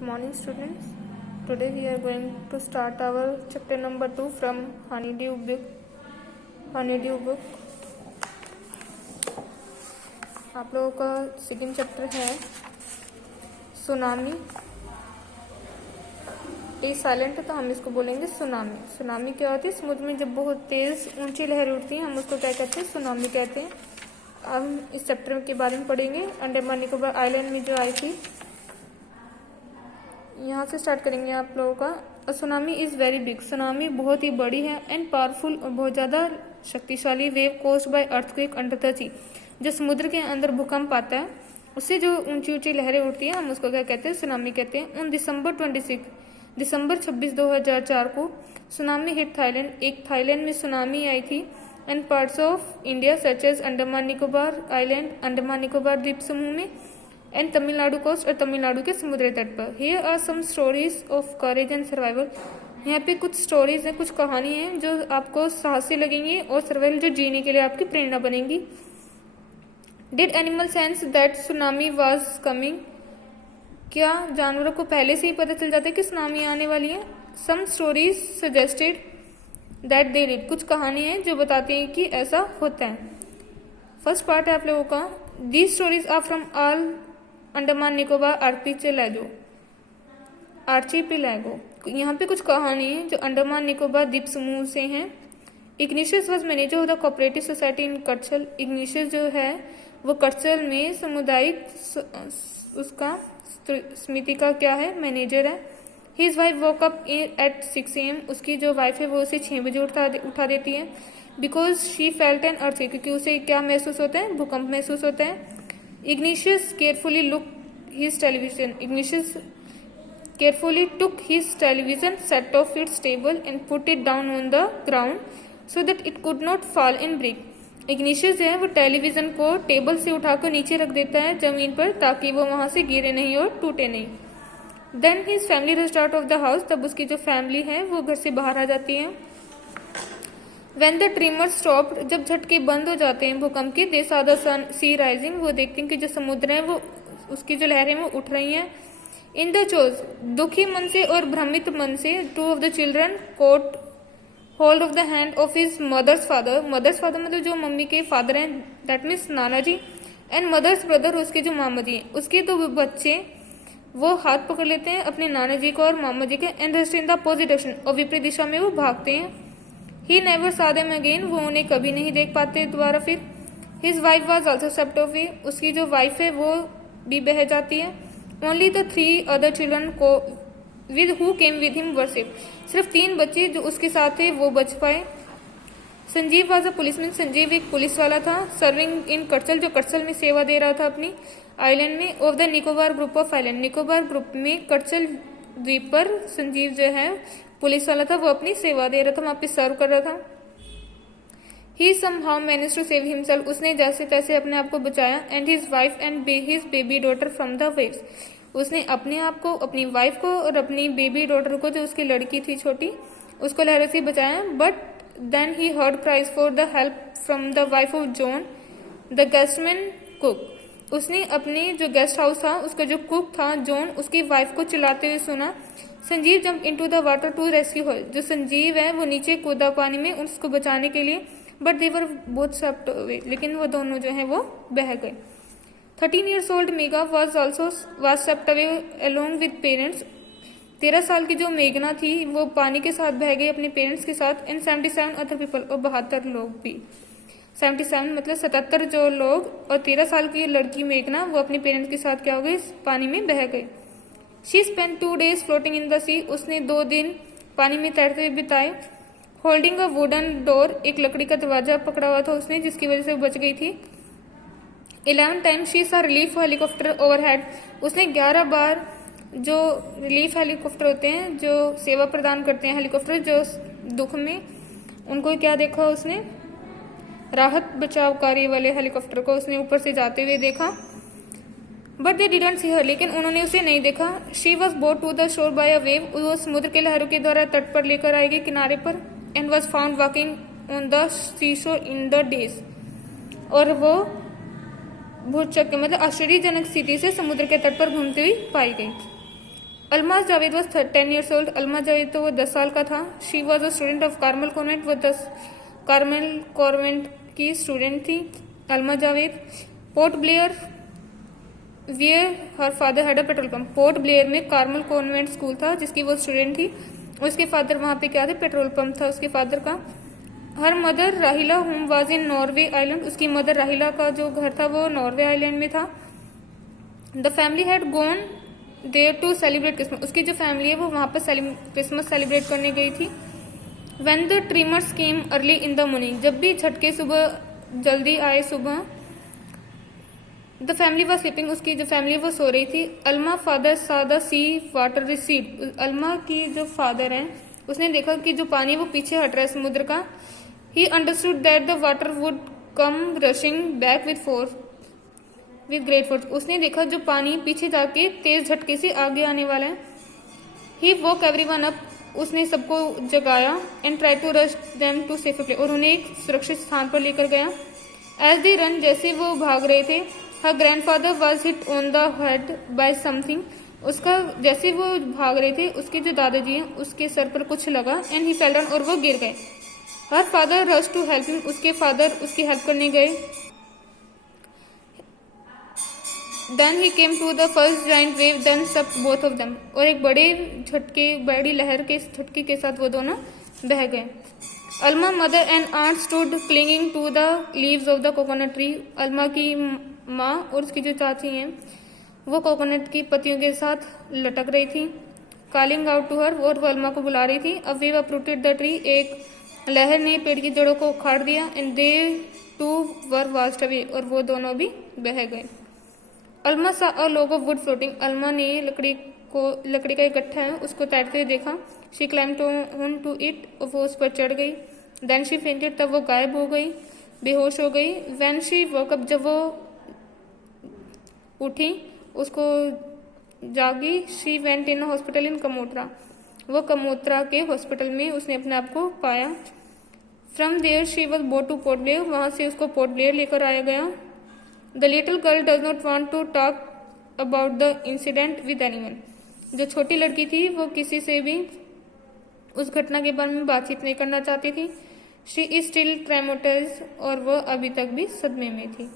Good morning students. Today we are going to start our chapter number 2 from Honeydew book. आप लोगों का second chapter है tsunami. T silent है तो हम इसको बोलेंगे सुनामी. सुनामी क्या होती है? समुद्र में जब बहुत तेज ऊंची लहरें उठती हैं हम उसको क्या कहते हैं? सुनामी कहते हैं. हम इस चैप्टर के बारे में पढ़ेंगे. अंडमान निकोबार आइलैंड में जो आई थी, यहाँ से स्टार्ट करेंगे आप लोगों का. Tsunami is very big. Tsunami बहुत ही बड़ी है एंड पावरफुल और बहुत ज़्यादा शक्तिशाली wave caused by earthquake under the sea. जो समुद्र के अंदर भूकंप आता है उससे जो ऊंची ऊंची लहरें उठती हैं हम उसको क्या कहते हैं? सुनामी कहते हैं. उन दिसंबर 26 2004 को सुनामी हिट थाईलैंड. एक थाईलैंड में सुनामी आई थी and parts of India such as Andaman Nicobar island, Andaman Nicobar द्वीप समूह में एंड तमिलनाडु कोस्ट और तमिलनाडु के समुद्री तट पर. Here are some stories of courage and survival. यहाँ पे कुछ स्टोरीज हैं, कुछ कहानी हैं जो आपको साहसी लगेंगी और सर्वाइवल जो जीने के लिए आपकी प्रेरणा बनेंगी. Did animal sense that tsunami was coming. क्या जानवरों को पहले से ही पता चल जाता है कि सुनामी आने वाली है? Some stories suggested that they did. कुछ कहानी है जो बताती हैं कि ऐसा होता है. फर्स्ट पार्ट है आप लोगों का. These stories are from all Andaman Nicobar archipelago. यहाँ पे कुछ कहानी है जो अंडमान निकोबार द्वीप समूह से हैं. Ignatius was manager of the cooperative society in Katchal. Ignatius जो है वो कटसल में सामुदायिक उसका समिति का क्या है? मैनेजर है. His wife woke up at 6 AM. उसकी जो वाइफ है वो उसे 6 बजे उठा देती है. Because she felt an earthquake. क्योंकि उसे क्या महसूस होता है? भूकंप महसूस होता है. Ignatius carefully took his television set off its table and put it down on the ground so that it could not fall and break. Ignatius है वो टेलीविजन को टेबल से उठाकर नीचे रख देता है जमीन पर ताकि वो वहां से गिरे नहीं और टूटे नहीं. Then his family rushed out of the house. तब उसकी जो फैमिली है वो घर से बाहर आ जाती है. When the tremors stopped, जब झटके बंद हो जाते हैं भूकंप के, they saw the sea rising. वो देखते हैं कि जो समुद्र है वो उसकी जो लहरें वो उठ रही हैं. In the chores, दुखी मन से और भ्रमित मन से, 2 of the children caught hold of the hand of his mother's father. Mother's father मतलब जो मम्मी के फादर हैं, that means Nana ji, and mother's brother उसके जो मामा जी हैं, उसके 2 बच्चे वो हाथ पकड़ लेते हैं अपने नाना जी को और मामा जी के, and rushed in the opposite direction. और विपरीत दिशा में वो भागते हैं. He never saw them again. वो उन्हें कभी नहीं देख पाते दोबारा फिर. His wife was also swept away. उसकी जो वाइफ है वो भी बह जाती है. Only the 3 other children who came with him were saved. सिर्फ 3 बच्चे जो उसके साथ थे वो बच पाए. Sanjeev was a policeman. Sanjeev एक पुलिस वाला था. Serving in कटसल, जो कटसल में सेवा दे रहा था अपनी आइलैंड में. Of the Nicobar group of island. Nicobar group में कटसल द्वीप पर संजीव जो है पुलिस वाला था, वो अपनी सेवा दे रहा था, वहां पे सर्व कर रहा था. He somehow managed to save himself. उसने जैसे तैसे अपने आप को बचाया. And his wife and his baby daughter from the waves. उसने अपने आप को, अपनी वाइफ को और अपनी बेबी डॉटर को, जो उसकी लड़की थी छोटी, उसको लहरों से बचाया. But then he heard cries for the help from the wife of John, the guestman cook. उसने अपने जो गेस्ट हाउस था उसका जो कुक था जॉन, उसकी वाइफ को चिल्लाते हुए सुना. Sanjeev jump into the water to rescue her. जो संजीव है वो नीचे कूदा पानी में उसको बचाने के लिए. But they were both swept away. लेकिन वो दोनों जो है वो बह गए. 13 years old mega was swept away along with parents. 13 साल की जो मेघना थी वो पानी के साथ बह गई अपने पेरेंट्स के साथ. And 77 other people. और 72 लोग भी. 77 मतलब 77 जो लोग और 13 साल की लड़की मेघना वो अपने पेरेंट्स के साथ क्या हो गई? पानी में बह गए. She spent 2 days floating in the sea. उसने 2 दिन पानी में तैरते हुए बिताए. Holding a wooden door. एक लकड़ी का दरवाजा पकड़ा हुआ था उसने जिसकी वजह से वो बच गई थी. 11 times she saw relief helicopter overhead. उसने 11 बार जो रिलीफ हेलीकॉप्टर होते हैं जो सेवा प्रदान करते हैं, हेलीकॉप्टर जो दुख में, उनको क्या देखा उसने? राहत बचाव कार्य वाले हेलीकॉप्टर को उसने ऊपर से जाते हुए देखा. But they didn't see her. लेकिन उन्होंने उसे नहीं देखा. She was boat to the shore by a wave. वो समुद्र के लहरों के द्वारा तट पर लेकर आई गई, किनारे पर. And was found walking on the sea shore in the days. और वो भूचक्र मतलब आश्चर्यजनक स्थिति से समुद्र के तट पर घूमती हुई पाई गई. Alma Javed was 10 years old. Alma Javed तो वो 10 साल का था. She was a student of Carmel convent. वो 10 कार्मल कॉन्वेंट की स्टूडेंट थी Alma Javed. Port Blair where her father had a petrol pump. Port Blair में कार्मल कॉन्वेंट स्कूल था जिसकी वो स्टूडेंट थी. उसके फादर वहाँ पे क्या थे, पेट्रोल पंप था उसके फादर का. हर मदर राहिला home was in Norway island. उसकी मदर राहिला का जो घर था वो नॉर्वे आइलैंड में था. The family had gone there to celebrate Christmas. उसकी जो फैमिली है वो वहाँ पर क्रिसमस सेलिब्रेट करने गई थी. When the trimmers came early in the morning. जब भी झटके सुबह जल्दी आए सुबह. The family was sleeping. उसकी जो फैमिली वो सो रही थी. अल्मा फादर सा the C water recede. Alma की जो फादर हैं उसने देखा कि जो पानी वो पीछे हट रहा है समुद्र का. He understood that the water would come rushing back with great force. उसने देखा जो पानी पीछे जाके तेज झटके से आगे आने वाला है. He woke everyone up. उसने सबको जगाया. And try to rush them to safe place. और उन्हें एक सुरक्षित स्थान पर लेकर गया. As they run. जैसे वो भाग रहे थे. Her grandfather was hit on the head by something. उसका जैसे वो भाग रहे थे उसके जो दादाजी हैं उसके सर पर कुछ लगा. And he fell down. और वो गिर गए. Her father rush to help him. उसके फादर उसकी हेल्प करने गए. Then he came to the first giant wave. Then सब बोथ ऑफ देम. और एक बड़ी लहर के झटके के साथ वो दोनों बह गए. Alma mother and aunt stood clinging to the leaves of the coconut tree. Alma की माँ और उसकी जो चाची हैं वो कोकोनट की पत्तियों के साथ लटक रही थी. Calling out to her. और वो अल्मा को बुला रही थी. A wave uprooted the tree. एक लहर ने पेड़ की जड़ों को उखाड़ दिया. And they too were washed away. और वो दोनों भी बह गए. Alma saw a log of wood floating. Alma ने लकड़ी का एक गट्ठा है उसको तैरते हुए देखा. She climbed on to it. वो उस पर चढ़ गई. Then she fainted. तब वो गायब हो गई, बेहोश हो गई. When she woke up. जब वो उठी उसको जागी. She went in hospital in Kamotra. वो कमोत्रा के हॉस्पिटल में उसने अपने आप को पाया. From there she was boat to Port Blair. वहां से उसको पोर्ट ब्लेयर लेकर आया गया. The little girl does not want to talk about the incident with anyone. जो छोटी लड़की थी वो किसी से भी उस घटना के बारे में बातचीत नहीं करना चाहती थी. She is still traumatised. और वो अभी तक भी सदमे में थी.